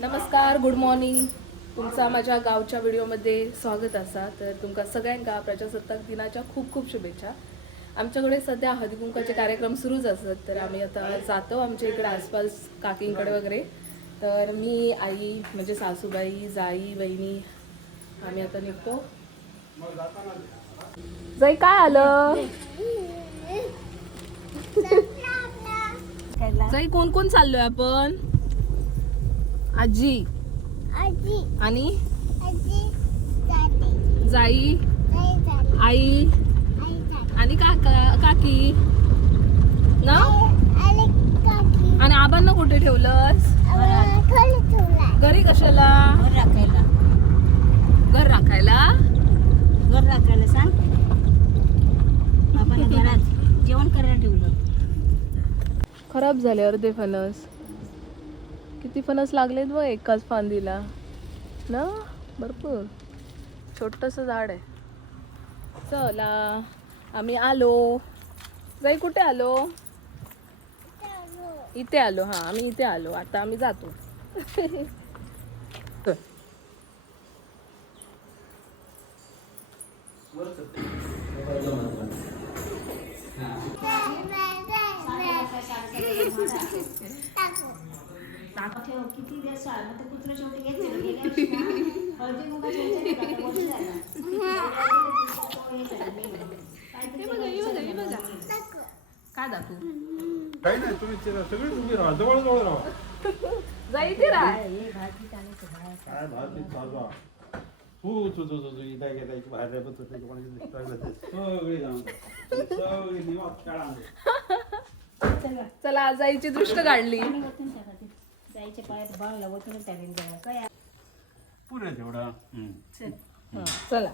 नमस्कार good morning तुमचा माझ्या गावच्या व्हिडिओमध्ये स्वागत असा. तर तुमका सगळ्यांका प्रजासत्ताक दिनाच्या खूप खूप शुभेच्छा. आमच्याकडे सध्या हळदीकुंकाचे कार्यक्रम सुरूच असत. तर आम्ही आता जातो आमच्या इकडे आसपास काकींकडे वगैरे. तर मी आई म्हणजे सासूबाई जाई बहिणी आम्ही आता निघतो. जाई काय आलं? जाई कोण कोण चाललोय आपण? आजी. आजी. आणि? जाई. आई. आणि काका काकी. ना? आणि आबांना कुठे ठेवलंस? घरी कशाला? घर राखायला. घर राखायला? घर राखायला सांग. आपण घरात जेवण करायला ठेवलं. खराब झाले अर्धे फणस. किती फणस लागलेत बघ एकाच फांदीला. ना? भरपूर. छोटस झाड आहे. चला आम्ही आलो. जाई कुठे आलो? इथे आलो. हा आम्ही इथे आलो. आता आम्ही जातो. ठेव किती? मग ते कुत्रं शेवटी हळदी. हे. काय दाखवू? काही नाही तुम्ही ते सगळीच उभी राहा जवळ जवळ राहा. जाई हे तू तू तू तू घेता इथे बाहेर राहत होते कोणाची दिसत सगळी जाऊन सगळी निवास शाळा चला. चला जाईची दृष्ट काढली. जायच्या पायात बाळला वतून टाकेल जरा. काय आहे? पुरे तेवढा. चल. चला.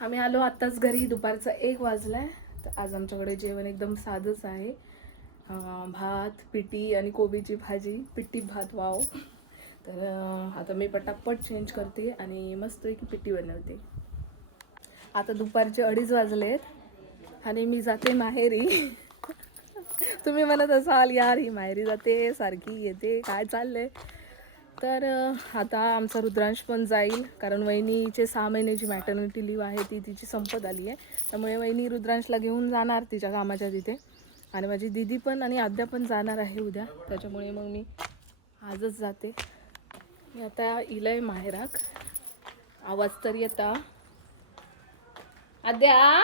आम्ही आलो आत्ताच घरी दुपारचा एक वाजलाय. तर आज आमच्याकडे जेवण एकदम साधंच आहे. भात पिठी आणि कोबीची भाजी. पिठी भात वाव. तर आता मी पटापट चेंज करते आणि मस्त की पिठी बनवते. आता दुपारचे अडीच वाजलेत आणि मी जाते माहेरी. तुम्ही म्हणत असाल यार ही माहेरी जाते सारखी येते काय चाललंय? तर आता आमचा रुद्रांश पण जाईल कारण वहिनीचे सहा महिन्याची मॅटर्निटी लिव्ह आहे ती तिची संपत आली आहे. त्यामुळे वहिनी रुद्रांशला घेऊन जाणार तिच्या कामाच्या तिथे. आणि माझी दिदी पण आणि आद्या पण जाणार आहे उद्या. त्याच्यामुळे मग मी आजच जाते. मी आता इलय माहेराक. आवाज तर येता. आद्या?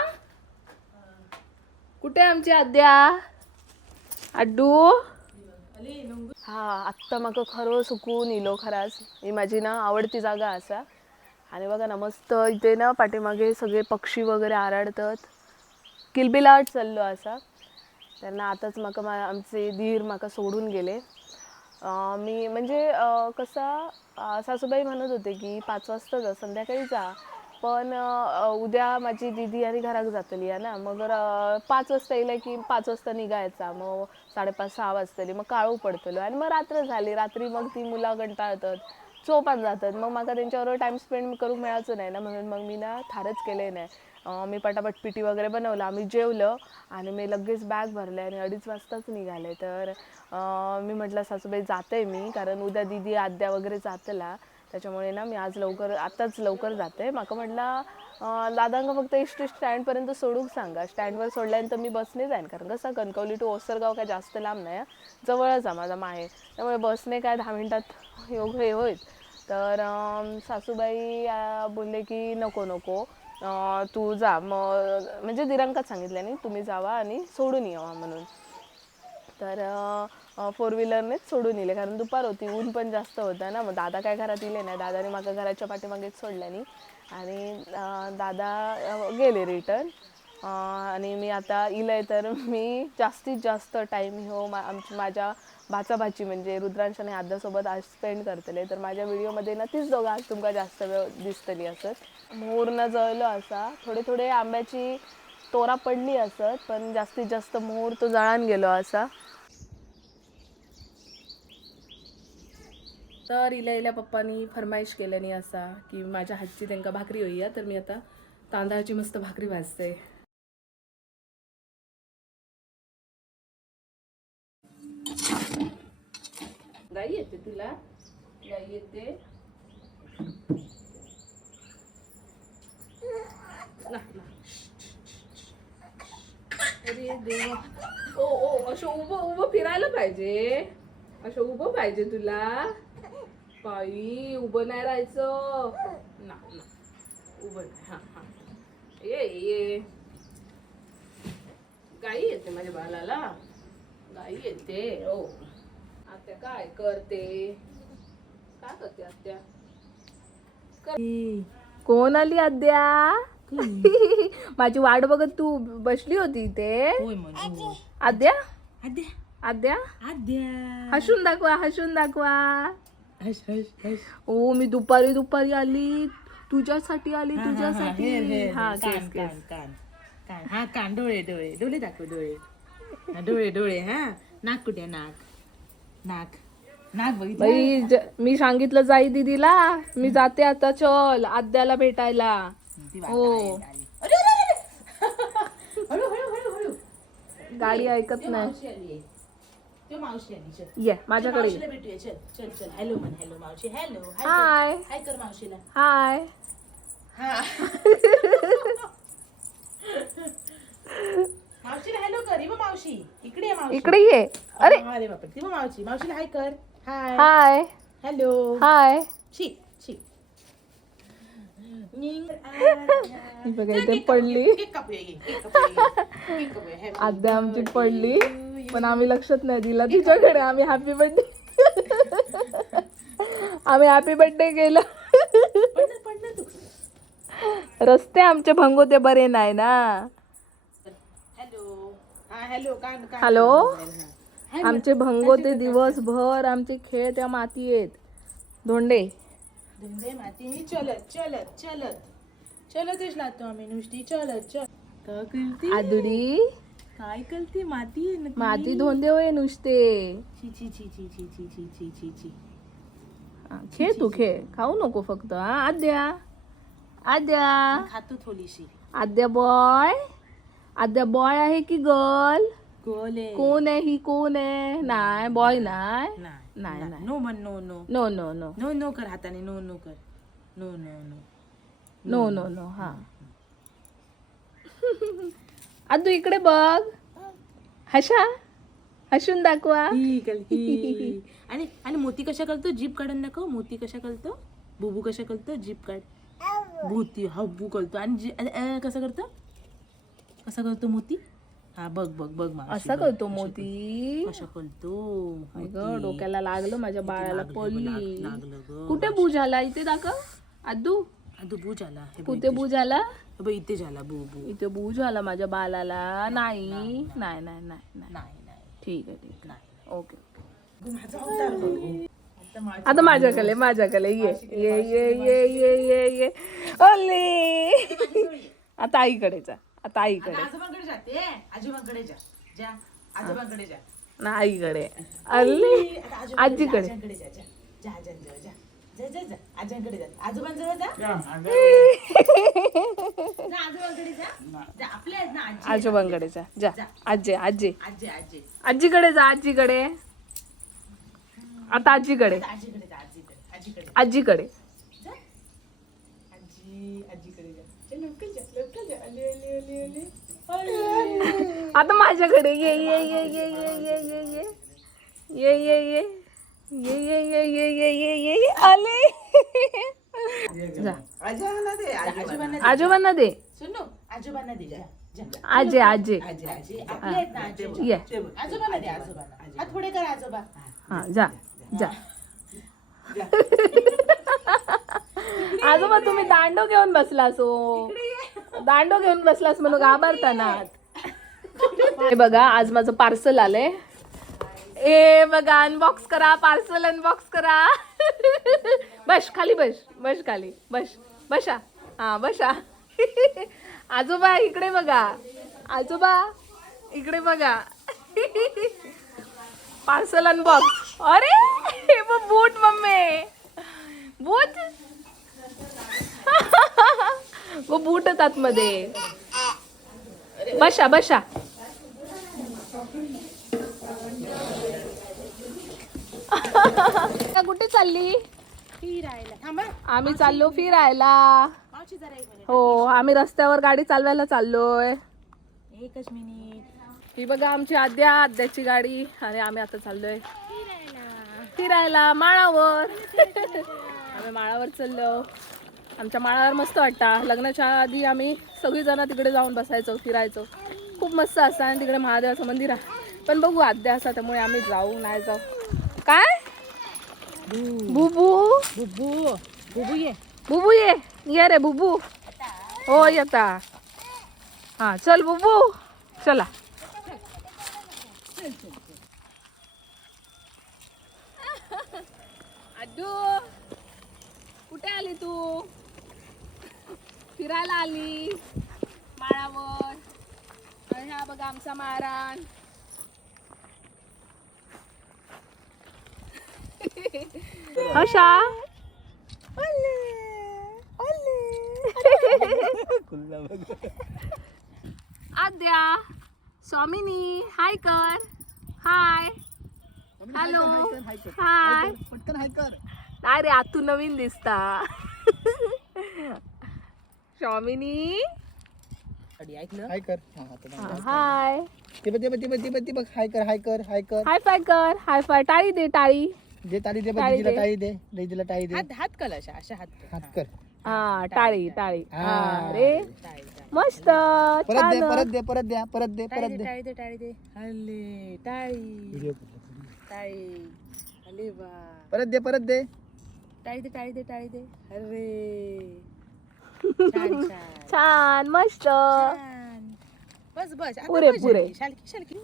कुठे आहे आमची आद्या? अड्डू. हा आत्ता म्हाका खरो सुकून इलो खराच. ही माझी ना आवडती जागा असा. आणि बघा ना मस्त इथे ना पाठीमागे सगळे पक्षी वगैरे आराडतात. किलबिलाट चाललो असा. त्यांना आताच म्हाका मा आमचे धीर म्हाका सोडून गेले. मी म्हणजे कसा सासूबाई म्हणत होते की पाच वाजता जा संध्याकाळी जा. पण उद्या माझी दिदी आणि घराक जातली आहे ना. मग पाच वाजता येईल की पाच वाजता निघायचा. मग साडेपाच सहा वाजतली. मग काळू पडतलो. आणि मग रात्र झाली. रात्री मग ती मुलं कंटाळतात चोपान जातात. मग म्हाका त्यांच्याबरोबर टाइम स्पेंड करूक मिळायचं नाही ना. म्हणून मग मी ना थारच केले नाही. मी पटापट पिटी वगैरे बनवलं. आम्ही जेवलं आणि मी लगेच बॅग भरले आणि अडीच वाजताच निघाले. तर मी म्हटलं सासूबाई जाते मी. कारण उद्या दिदी आद्या वगैरे जातला. त्याच्यामुळे ना मी आज लवकर आत्ताच लवकर जाते. माका म्हटला अं, दादांका फक्त इष्ट स्टँडपर्यंत सोडूक सांगा. स्टँडवर सोडल्यानंतर मी बसने जाईन. कारण कसं कणकवली टू ओसरगाव काय जास्त लांब नाही जवळच आहे माझा माहेर. त्यामुळे बसने काय दहा मिनटात योग हे होईल. तर सासूबाई बोलले की नको नको. तू जा. मग म्हणजे दिरांकाच सांगितल्याने तुम्ही जावा आणि सोडून यावा म्हणून. तर फोर व्हीलरनेच सोडून येले कारण दुपार होती ऊन पण जास्त होतं ना. मग दादा काय घरात येले नाही. दादाने माझ्या घराच्या पाठीमागेच सोडल्यानी आणि दादा गेले रिटर्न आणि मी आता इलंय तर मी जास्तीत जास्त टाईम हो मा आमची माझ्या भाचाभाची म्हणजे रुद्रांश आणि आद्यासोबत आज स्पेंड करतले. तर माझ्या व्हिडिओमध्ये ना तीच दोघं आज तुमका जास्त वेळ दिसतली असत मोहरनं जळलो असा. थोडे थोडे आंब्याची तोरा पडली असत पण जास्तीत जास्त मोहर तो जळान गेलो असा. तर इल्या इल्या पप्पानी फरमाईश केल्याने असा की माझ्या हातची त्यांना भाकरी होईया तर मी आता तांदळाची मस्त भाकरी भाजते. गाई येते तुला? गाई येते. अरे देवा. ओ ओ असं उभं उभं फिरायला पाहिजे. असं उभं पाहिजे तुला. बाई उभं नाही राहायचं. ना ना. उभं नाही. हा हा. ये ये. गाई येते माझ्या बालाला गाई येते ओ आत्या काय करते? काय करते आत्या? कोण आली आद्या? माझी वाट बघत तू बसली होती इथे. आद्या? आद्या? आद्या. हसून दाखवा हसून दाखवा. ओ मी दुपारी दुपारी आली. तुझ्यासाठी आली हा, हा, हा, तुझ्यासाठी. हा. केस कान केस. कान. कान. कान हा कान डोळे डोळे. डोळे दाखव डोळे. हा, डोळे डोळे हा. नाक कुठे नाक? नाक. नाक बघितलं? बाई ज- मी सांगितलं जाई दीदीला मी जाते आता चल आद्याला भेटायला. ती वाट हो. आली, आली. अरे, अरे, अरे. हळू हळू हळू हळू. गाडी ऐकत नाही. मावशी आली आहे. ते मावशी आली चल. ये माझ्याकडे ये. मावशीला भेटूया चल चल चल. हॅलो म्हण हॅलो मावशी. हॅलो हाय हाय कर मावशीला. हाय हा. मावशीला हॅलो कर इव मावशी. इकडे ये मावशी. इकडे ये. अरे. अरे बापरे. ती बघ मावशी. मावशीला हाय कर. हाय हाय हॅलो हाय शी शी बघा इथे पडली. केक कापूया ये, केक कापूया ये. केक कापूया. Happy आद्या आमची पडली. पण आम्ही लक्षात नाही दिला. तिच्याकडे आम्ही हॅपी बर्थडे आम्ही हॅपी बर्थडे केलं. रस्ते आमचे भंगोते बरे नाही ना. हॅलो. आमचे भंगोते दिवसभर आमचे खेळ त्या मातीयेत धोंडे. धुंदे माती. चलत चलत चलत. चलतच लागतो आम्ही नुसती. चलत चल आदुडी काय करते? माती आहे ना ती. माती धोंडे होय नुसते. ची ची ची ची ची ची ची ची ची ची हा, खेळ तू खेळ. खाऊ नको फक्त हा आद्या. आद्या. खातो थोडीशी. आद्या बॉय आद्या बॉय आहे की गर्ल गोले कोण आहे ही? कोण आहे? नाही बॉय नाही. नाही, नाही. नो म्हण no no no no no no no कर हाताने नो नो कर. No no no no no no हा. आदू इकडे बघ. हशा हसून दाखवा. आणि आणि मोती कशा करतो जीप काढून दाखव. मोती कशा करतो बुबू कशा करतो जीप काढ. भूती हा बू करतो आणि कसा करतो कसा करतो मोती? हा बघ बघ बघ असा. करतो मोती. कशा करतो डोक्याला लागलं माझ्या बाळाला पडली कुठे बू झाला? इथे दाखव. आदू बू झाला हे बघ कुठे इथे. बू झाला हे बघ, इथे झाला बू बू इथे बू झाला माझ्या बालाला नाही नाही नाही नाही नाही नाही नाही ठीक आहे ठीक नाही आहे ओके ओके. आता माझा- आता माझ्याकडे माझ्याकडे ये ये ये ये ये ये ये ओले आता आईकडे जा आता आईकडे आजोबांकडे जाते आजोबांकडे जा जा आजोबांकडे जा ना आईकडे अल्ले आजीकडे. जा, जा जा जा जा जा जा. जा आजांकडे जा. आजोबांजवळ जा. या. जा आजोबांकडे जा. जा आपले आहेत ना आजी. आजोबांकडे जा. जा. आजी आजी. आजी आजी. आजीकडे जा आजीकडे. आता आजीकडे. आता आजीकडे जा आजीकडे. आजीकडे. आजीकडे. जा. आजी आजीकडे जा. चल लवकर जा लवकर जा. आले आले आले आले. आले. आता माझ्याकडे ये ये ये ये ये ये ये. ये ये ये. ये ये ये ये ये ये ये ये आले. जा. आजोबांना दे आजोबांना. दे. सुनो आजोबांना दे. जा जा. आजे आजे. ये. आजोबांना दे आजोबांना. पुढे कर आजोबा. हा जा जा. आजोबा तुम्ही दांडो घेऊन बसलास हो दांडो घेऊन बसलास म्हणून घाबरता ना हे बघा आज माझं पार्सल आलंय. ए बघा अनबॉक्स करा पार्सल अनबॉक्स करा. बस खाली बस बस खाली बस बसा. हा बसा. आजोबा इकडे बघा. आजोबा इकडे बघा. पार्सल अनबॉक्स अरे हे बूट मम्मी. बूट वो बूट आहेत आतमध्ये. बशा बशा चालली? फिरायला. थांबा. आम्ही चाललो फिरायला. हो आम्ही रस्त्यावर गाडी चालवायला चाललोय. एकच मिनिट. ही बघा आमची आद्या आद्याची गाडी. आणि आम्ही आता चाललोय फिरायला. फिरायला माळावर. आम्ही माळावर चाललो. आमच्या माळावर मस्त वाटतं. लग्नाच्या आधी आम्ही सगळीजणं तिकडे जाऊन बसायचो फिरायचो. खूप मस्त असतं. आणि तिकडे महादेवाचं मंदिर आहे. पण बघू आद्या असा त्यामुळे आम्ही जाऊ नाही जाऊ. काय? बुबू. बुबू. बुबू ये. बुबू ये. ये रे बुबू. हो येता. हा चल बुबू. चला. अड्डू कुठे आली तू? फिरायला आली माळावर. हा बघा आमचा मारान हशा आद्या स्वामिनी हाय कर. हाय. हॅलो हाय पटकन हाय कर. नाही रे आतू नवीन दिसता. स्वामिनी? ऐक ना. हाय कर. हा. हाय. हाय कर हाय कर हाय कर. हाय फाय कर हाय फाय टाळी दे टाळी. दे ताली दे बघ टाळी दे. टाळी दे दीदीला टाळी दे. हात हात कल अशा अशा हात कर. हात कर. हा टाळी टाळी हा. अरे टाळी, टाळी. मस्त परत दे छान. परत दे परत द्या परत दे टाळी परत दे दे. टाळी दे टाळी दे. हल्ले टाळी व्हिडिओ टाळी वा परत दे परत दे. टाळी दे टाळी दे टाळी दे. अरे छान छान. छान मस्त. छान. बस बस. आता पुरे, बस पुरे. झाली. शालकी शालकी.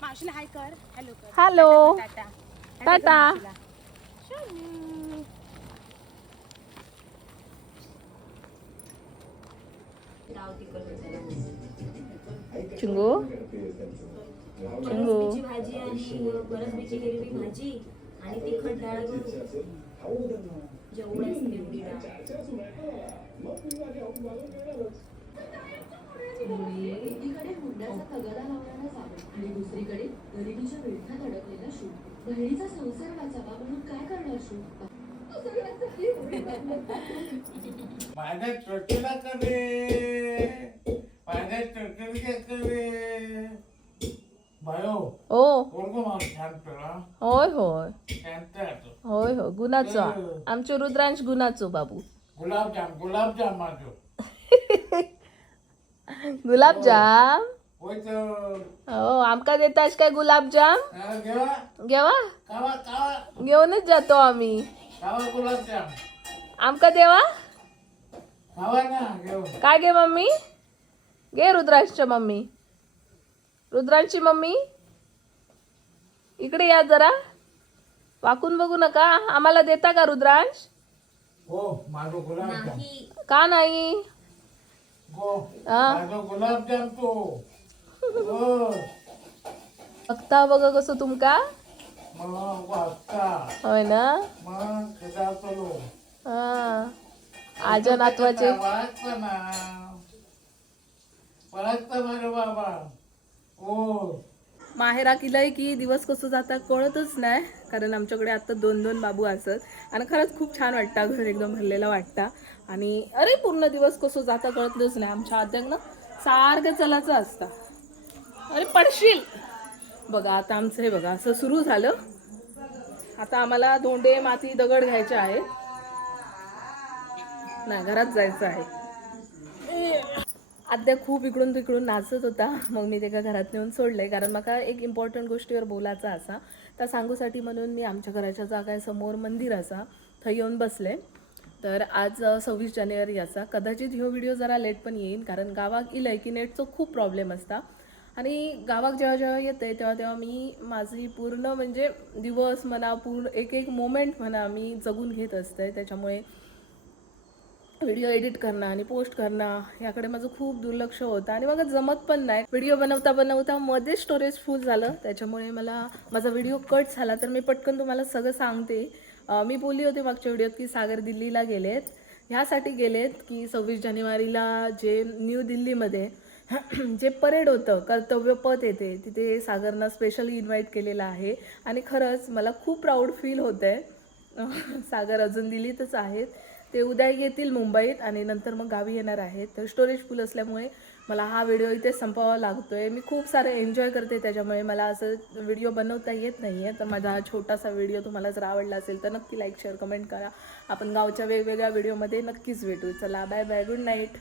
मावशीला हाय कर. हॅलो कर. Hello. Tata tata. Shalu. Chingu? Chingu. भाजी आणि परसबीची हिरवी भाजी आणि तिखट डाळ करून जेवढी असते तेवढी डाळ एकीकडे हुंड्याचा तगादा लावणारा आणि दुसरीकडे गरिबीच्या विळख्यात अडकलेला शू बहिणीचा संसार वाचावा म्हणून काय करणार शू माझ्या चोटीला कवे माझ्या चोटीला कवे. ओ. कोणको माणूस होय होय. शांत राहतो होय हो गुणाचो. आमचे रुद्रांश गुणाचो बाबू. गुलाबजाम गुलाबजाम माझो. गुलाबजाम. होय हो आमका देतास काय गुलाबजाम घेवा घेवा कावा कावा घेऊनच जातो आम्ही आमका देवा काय घे मम्मी घे रुद्रांशच्या मम्मी रुद्रांची मम्मी इकडे या जरा वाकून बघू नका आम्हाला देता का रुद्रांश हो का नाही बघता बघा कसं तुमका. होय ना? हा. आजा नातवाचे माहेरा किलाय की दिवस कसं जाता कळतच नाही. कारण आमच्याकडे आता दोन दोन बाबू असत. आणि खरंच खूप छान वाटतं घर एकदम भरलेला वाटतं. आणि अरे पूर्ण दिवस कसं जाता कळतच नाही. आमच्या आद्याक ना सारखं चलाचं असतं. अरे पडशील. बघा आता आमचं हे बघा असं सुरू झालं. आता आम्हाला धोंडे माती दगड घ्यायचे आहे. नाही घरात जायचं आहे. आद्या खूप इकडून तिकडून नाचत होता. मग मी त्याका घरात नेऊन सोडलंय. कारण मला एक इम्पॉर्टंट गोष्टीवर बोलायचा असा. त्या सांगूसाठी म्हणून मी आमच्या घराच्या जागा समोर मंदिर असा थंय येऊन बसले. तर आज सव्वीस जानेवारी असा. कदाचित ह्यो व्हिडिओ जरा लेट पण येईन कारण गावाक इलंय की नेटचो खूप प्रॉब्लेम असता. आणि गावात जेव्हा जेव्हा येते तेव्हा तेव्हा मी माझी पूर्ण म्हणजे दिवस म्हणा पूर्ण एक एक मोमेंट म्हणा मी जगून घेत असते. त्याच्यामुळे व्हिडिओ एडिट करणं आणि पोस्ट करणं याकडे माझं खूप दुर्लक्ष होतं. आणि मग जमत पण नाही. व्हिडिओ बनवता बनवता मध्ये स्टोरेज फुल झालं. त्याच्यामुळे मला माझा व्हिडिओ कट झाला. तर मी पटकन तुम्हाला सगळं सांगते. मी बोलली होती मागच्या व्हिडिओत की सागर दिल्लीला गेलेत. ह्यासाठी गेलेत की सव्वीस जानेवारीला जे न्यू दिल्लीमध्ये जे परेड होतं कर्तव्यपथ येते तिथे सागरनं स्पेशली इन्व्हाइट केलेलं आहे. आणि खरंच मला खूप प्राऊड फील होतं आहे सागर अजून दिल्लीतच आहेत. ते उद्या येतील मुंबईत आणि नंतर मग गावी येणार आहेत. तर स्टोरेज फुल असल्यामुळे मला हा व्हिडिओ इथे संपवावा लागतो आहे मी खूप सारं एन्जॉय करते त्याच्यामुळे मला असं व्हिडिओ बनवता येत नाही आहे तर माझा हा छोटासा व्हिडिओ तुम्हाला जर आवडला असेल तर नक्की लाईक शेअर कमेंट करा. आपण गावच्या वेगवेगळ्या व्हिडिओमध्ये नक्कीच भेटू. चला बाय बाय गुड नाईट